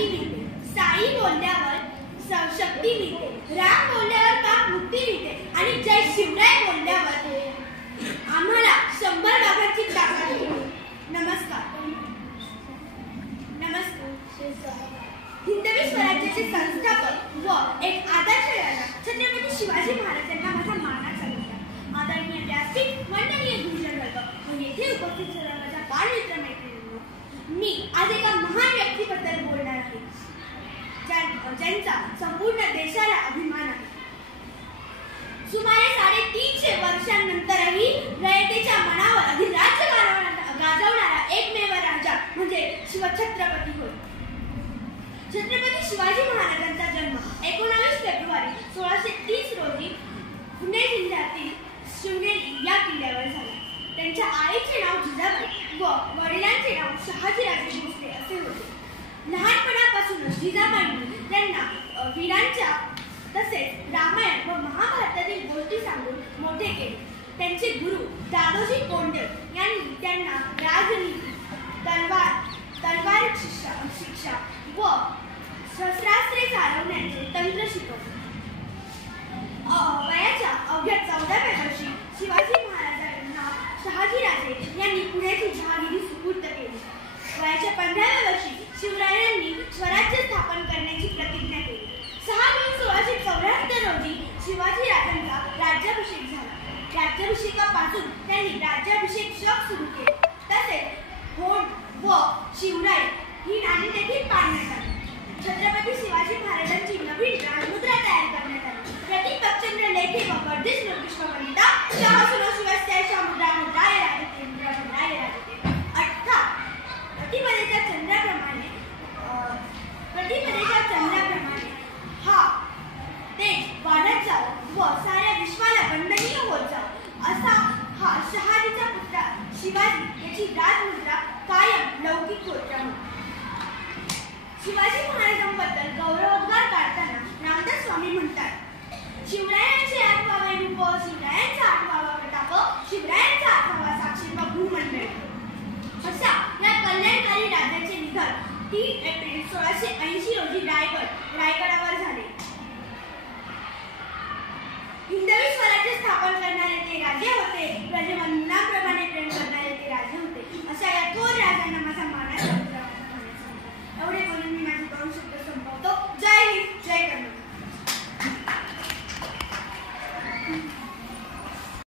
शांती मिळते, साई बोलल्यावर शक्ती मिळते, राम बोलल्यावर पाप मुक्ती मिळते आणि जय शिवराय बोलल्यावर आम्हाला 100 वाघांची ताकद मिळते. नमस्कार. हिंदवी स्वराज्याचे संस्थापक व एक आदर्श राजा छत्रपती शिवाजी महाराजांना माझा मानाचा नमस्कार. आदरणीय व्यासपीठ, माननीय गुरुजन वर्ग व येथे उपस्थित सर्व माझ्या बालमित्र मैत्रिणींनो, मी आज एका महान व्यक्तीबद्दल बोलणार आहे ज्यांचा संपूर्ण देशाला अभिमान आहे. सुमारे 350 वर्षांनंतरही रयतेच्या मनावर अधिराज्य गाजवणारा एकमेव राजा म्हणजे शिवछत्रपती होय. छत्रपती शिवाजी महाराजांचा जन्म 19 फेब्रुवारी 1630 रोजी पुणे जिल्ह्यातील शिवनेरी या किल्ल्यावर झाला. त्यांच्या आईचे नाव जिजाबाई व वडिलांचे नाव शहाजीराजे भोसले असे होते. लहानपणापासूनच जिजाबाईंनी त्यांना वीरांच्या तसेच रामायण व महाभारतातील गोष्टी सांगून मोठे केले. त्यांचे गुरु दादोजी कोंडदेव यांनी त्यांना राजनीती, तलवार शिक्षा व शस्त्रास्त्रे चालवण्याचे तंत्र शिकवले. वयाच्या अवघ्या 14व्या वर्षी शिवाजी महाराजांना शहाजीराजे यांनी पुण्याची जहागिरी सुपूर्द केली. वयाच्या 15व्या वर्षी शिवरायांनी स्वराज्य स्थापन करण्याची प्रतिज्ञा केली. 6 जून 1674 रोजी शिवाजीराजांचा राज्याभिषेक झाला. राज्याभिषेकापासून त्यांनी राज्याभिषेक शक सुरू केले. तसेच होड व शिवराय ही नाणी देखील पाडण्यात आली. छत्रपती शिवाजी महाराजांची नवीन राजमुद्रा तयार करण्यात आली. प्रतिपक्षचंद्र लेखे व गर्दिश लोकेश्वरवनिता शाहसुनो शिवस्याशा मुद्रा मुद्राय राजते मुद्रा मुद्राय राजते. अर्थात प्रतिपदेच्या चंद्राप्रमाणे हा देश वाढत जावो व साऱ्या विश्वाला वंदनीय होत जावो असा हा शहाजीचा पुत्र शिवाजी याची राजमुद्रा कायम लौकिक होत राहू. शिवाजी महाराजांबद्दल गौरवोद्गार काढताना रामदास स्वामी म्हणतात, शिवरायांचे 8वावे रूप, शिवरायांचा 8वावा प्रताप, शिवरायांचा 8वावा साक्षी व भूमंडळ. अशा या कल्याणकारी राजाचे निधन 3 एप्रिल